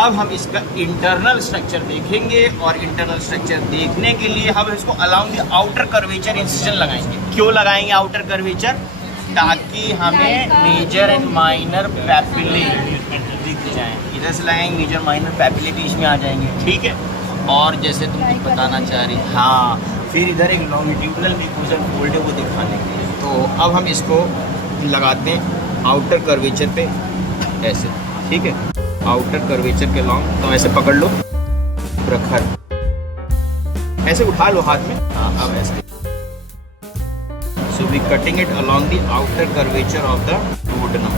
अब हम इसका इंटरनल स्ट्रक्चर देखेंगे और इंटरनल स्ट्रक्चर देखने के लिए हम इसको along the outer curvature incision लगाएंगे। क्यों लगाएंगे आउटर कर्वेचर? ताकि हमें मेजर एंड माइनर पैपिले दिख जाएं। इधर से लगाएंगे, मेजर माइनर पैपिले बीच में आ जाएंगे, ठीक है। और जैसे तुम कुछ बताना चाह रही, हाँ, फिर इधर एक लॉन्गिट्यूडनल म्यूकोसल फोल्ड है, वो दिखाने के लिए। तो अब हम इसको लगाते हैं आउटर कर्वेचर पे ऐसे, ठीक है, आउटर कर्वेचर के लॉन्ग। तो ऐसे पकड़ लो, रखा ऐसे उठा लो हाथ में, हाँ, अब ऐसे। So we cutting it along the outer curvature of the duodenum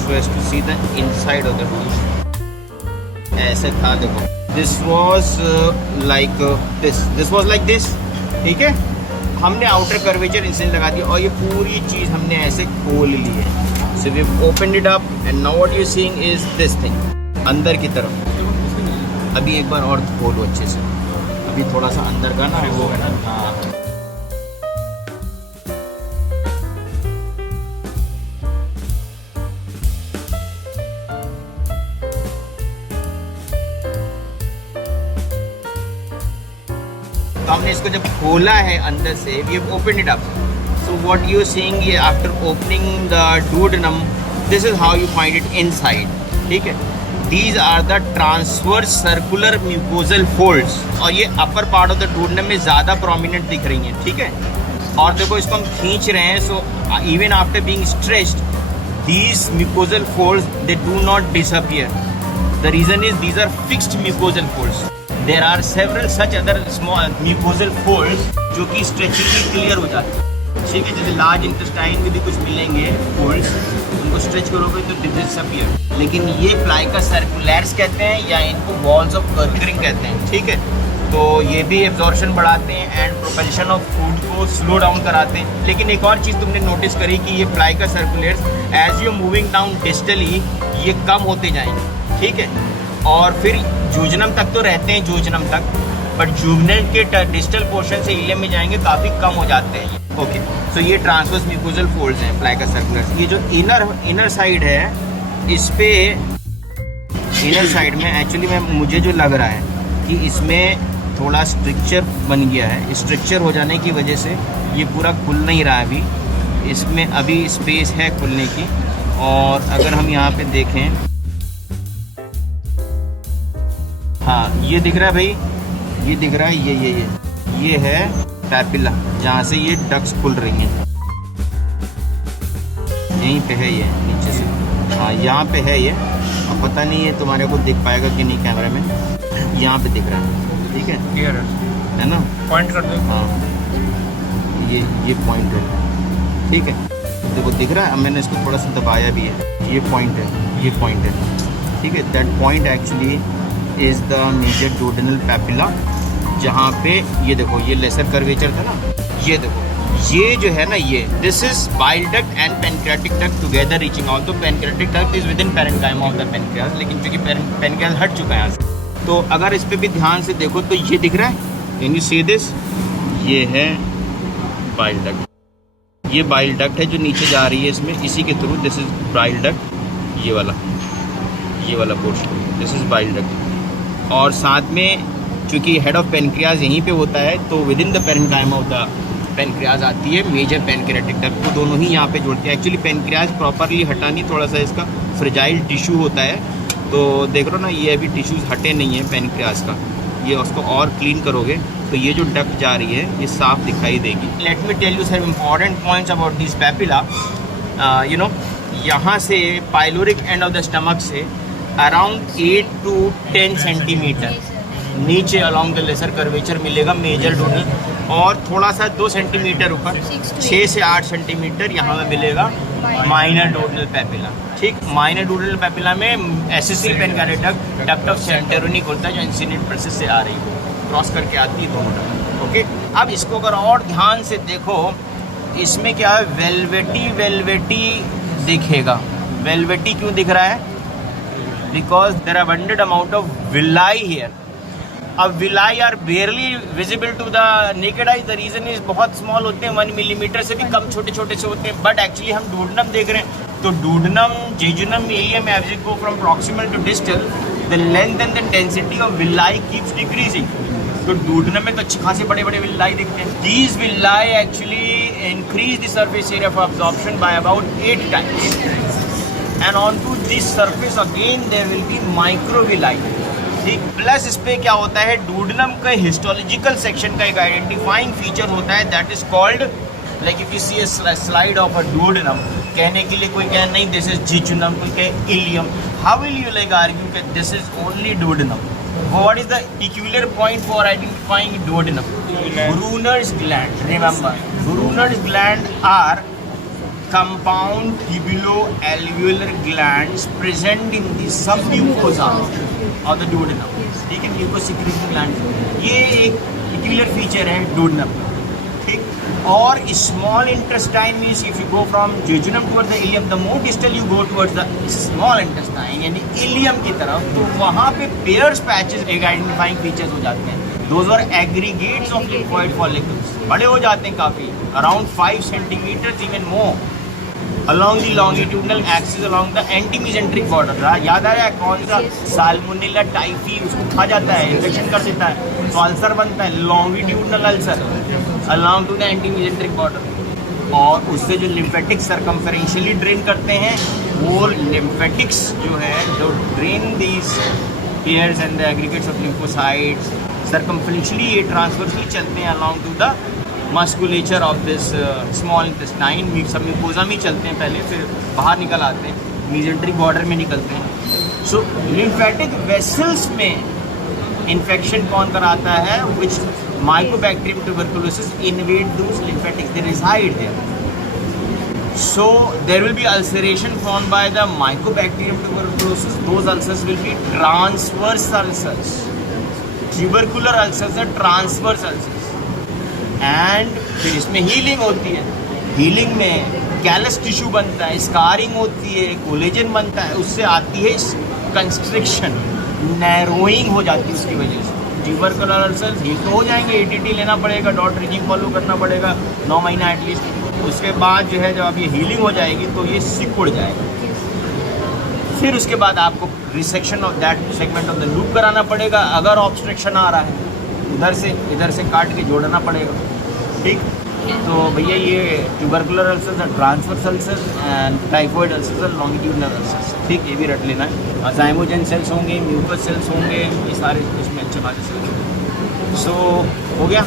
so as to see the inside of the duodenum। ऐसे था, देखो, this was like this was like this, ठीक है। हमने आउटर कर्वेचर इंसिजन लगा दिया और ये पूरी चीज़ हमने ऐसे खोल ली है। So we've opened it up and now what you're seeing is this thing, अंदर की तरफ। अभी एक बार और खोलो अच्छे से, अभी थोड़ा सा अंदर का ना वो है ना, हाँ। तो हमने इसको जब खोला है अंदर से, we have opened it up। So what you're seeing here after opening the duodenum, this is how you find it inside, ठीक है। These are the transverse circular mucosal folds और ये upper part of the duodenum में ज़्यादा prominent दिख रही हैं, ठीक है। और देखो इसको हम खींच रहे हैं, so even after being stretched, these mucosal folds they do not disappear। The reason is these are fixed mucosal folds। There are several such other small mucosal folds जो कि stretching क्लियर हो जाते हैं, ठीक है। जैसे लार्ज इंटेस्टाइन में भी कुछ मिलेंगे फोल्ड्स, उनको स्ट्रेच करोगे तो डिसअपियर। लेकिन ये प्लाइका सर्कुलैर्स कहते हैं या इनको वॉल्स ऑफ कर्करिंग कहते हैं, ठीक है। तो ये भी एब्जॉर्प्शन बढ़ाते हैं एंड प्रोपल्शन ऑफ फूड को स्लो डाउन कराते हैं। लेकिन एक और चीज़ तुमने नोटिस करी कि ये plicae circulares as you moving down distally ये कम होते जाएंगे, ठीक है। और फिर जूजनम तक तो रहते हैं, जूजनम तक, बट जुवनाइल के डिस्टल पोर्शन से इलियम में जाएंगे काफ़ी कम हो जाते हैं। ओके, सो ये ट्रांसवर्स म्यूकोसल फोल्ड्स हैं प्लाइका सर्कुलर्स। ये जो इनर साइड है, इस पे इनर साइड में एक्चुअली में मुझे जो लग रहा है कि इसमें थोड़ा स्ट्रक्चर बन गया है। स्ट्रक्चर हो जाने की वजह से ये पूरा खुल नहीं रहा है अभी, इसमें अभी स्पेस है खुलने की। और अगर हम यहाँ पे देखें, हाँ, ये दिख रहा है भाई, ये दिख रहा है, ये है पैपिला जहाँ से ये डक्स खुल रही हैं, यहीं पे है ये नीचे से, हाँ, यहाँ पे है ये। अब पता नहीं है तुम्हारे को दिख पाएगा कि नहीं कैमरे में, यहाँ पे दिख रहा है, ठीक है, क्लियर है ना, पॉइंट कर दो, हाँ, ये पॉइंट है, ठीक है, देखो दिख रहा है। अब मैंने इसको थोड़ा सा दबाया भी है, ये पॉइंट है, ये पॉइंट है, ठीक है। That point actually is the major duodenal papilla, जहाँ पे ये देखो ये लेसर कर्वेचर था ना, ये देखो ये जो है ना, ये this is bile duct and pancreatic duct together reaching out. तो pancreatic duct is within parenchyma of the pancreas, लेकिन चूंकि पेनक्रियास हट चुका है यहाँ से, तो अगर इस पर भी ध्यान से देखो तो ये दिख रहा है, कैन यू सी दिस, ये है बाइल डक्ट, ये बाइल डक्ट है जो नीचे जा रही है इसमें, इसी के through, this is bile duct, ये वाला portion, this is bile duct. और साथ में चूँकि हेड ऑफ पेनक्रियाज यहीं पे होता है, तो with in the parenchyma of the pancreas आती है मेजर पेनक्रियाटिक डक्ट, वो दोनों ही यहाँ पे जोड़ते हैं। एक्चुअली पेनक्रियाज प्रॉपरली हटा नहीं, थोड़ा सा इसका फ्रेजाइल टिश्यू होता है, तो देख लो ना, ये अभी टिश्यूज़ हटे नहीं है पेनक्रियाज का, ये उसको और क्लीन करोगे तो ये जो डक्ट जा रही है ये साफ दिखाई देगी। Let me tell you some important points about this papilla. You know, यहाँ से pyloric end of the stomach से अराउंड 8 to 10 सेंटीमीटर नीचे अलॉन्ग द लेसर कर्वेचर मिलेगा मेजर डुओडेनल, और थोड़ा सा 2 सेंटीमीटर ऊपर 6 से 8 सेंटीमीटर यहाँ में मिलेगा माइनर डुओडेनल पैपिला, ठीक। माइनर डुओडेनल पैपिला में एसेसिल पेनक्रियाटिक डक्ट, डक्ट ऑफ सेंटेरोनिक होता है जो इंसिनेट प्रोसेस से आ रही है, क्रॉस करके आती है दोनों डक्ट, ओके। अब इसको अगर और ध्यान से देखो, इसमें क्या है, वेलवेटी दिखेगा। वेलवेटी क्यों दिख रहा है? Because there are abundant amount of villi here. अब villi are barely visible to the naked eye, the reason is बहुत स्मॉल होते हैं, 1 मिलीमीटर से भी कम छोटे छोटे से होते हैं, बट एक्चुअली हम डुओडेनम देख रहे हैं, तो duodenum, jejunum, ileum, as you go from proximal to distal, the length and the intensity of villi keeps decreasing. तो डूडनम में तो अच्छे खासे बड़े बड़े विलाई दिखते हैं। These villi actually increase the surface area of absorption by about 8 times, and on to this surface again there will be micro villi. ठीक, प्लस इस पे क्या होता है, डूडनम का हिस्टोलॉजिकल सेक्शन का एक आइडेंटिफाइंग फीचर होता है, that is called, like if you see a slide of a duodenum, कहने के लिए कोई कहे नहीं दिस इज जिचुनम, कोई कहे ileum, how will you like argue कि this is only duodenum? What is the peculiar point for identifying duodenum? Brunner's gland. Remember, Brunner's gland are compound tubulo-alveolar glands present in the submucosa of the duodenum. ठीक है, mucosecreting gland, ये एक peculiar feature है duodenum। ठीक, और small intestine means if you go from jejunum towards the ileum, the more distal you go towards the small intestine यानी ileum की तरफ, तो वहाँ पे pairs patches एक identifying features हो जाते हैं। Those are aggregates of lymphoid follicles, बड़े हो जाते हैं काफ़ी, around 5 centimeters even more, along the longitudinal axis along the anti-mesenteric border। याद आ रहा है कौन सा? साल्मोनेला टाइफी, उसको खा जाता है, इन्फेक्शन कर देता है, तो अल्सर बनता है, longitudinal ulcer along to the anti-mesenteric border। और उससे जो लिम्फेटिक्स सर्कम्फरेंशियली ड्रेन करते हैं, वो लिम्फेटिक्स जो है जो drain these Peyer's and the aggregates of lymphocytes circumferentially, ये ट्रांसवर्सली चलते हैं along to the musculature of this small intestine, submucosa में चलते हैं पहले, फिर बाहर निकल आते हैं, मेसेंटेरिक बॉर्डर में निकलते हैं। सो लिम्फेटिक वेसल्स में इन्फेक्शन कौन कराता है? Which mycobacterium tuberculosis invade those lymphatics, they reside there. So there will be ulceration formed by the Mycobacterium tuberculosis. Those ulcers will be transverse ulcers. Tubercular ulcers are transverse ulcers. And फिर इसमें healing होती है। Healing में callus tissue बनता है, scarring होती है, collagen बनता है, उससे आती है कंस्ट्रिक्शन, नैरोइंग हो जाती है उसकी वजह से। ट्यूबरकुलर अल्सर हील तो हो जाएंगे, एटीटी लेना पड़ेगा, डॉट रिजिंग फॉलो करना पड़ेगा 9 महीना एटलीस्ट। उसके बाद जो है जब आप ये हीलिंग हो जाएगी तो ये सिकुड़ जाएगा। फिर उसके बाद आपको resection of that segment of the loop कराना पड़ेगा। अगर ऑब्स्ट्रक्शन आ रहा है इधर से काट के जोड़ना पड़ेगा। ठीक, तो भैया ये ट्यूबरकुलर अल्सर्स है, transverse ulcers and typhoid ulcers और लॉन्गिट्यूडनल अल्सर्स। ठीक, ये भी रट लेना है। ज़ाइमोजेन सेल्स होंगे, म्यूकस सेल्स होंगे, ये सारे इसमें अच्छे बात है। सो हो गया।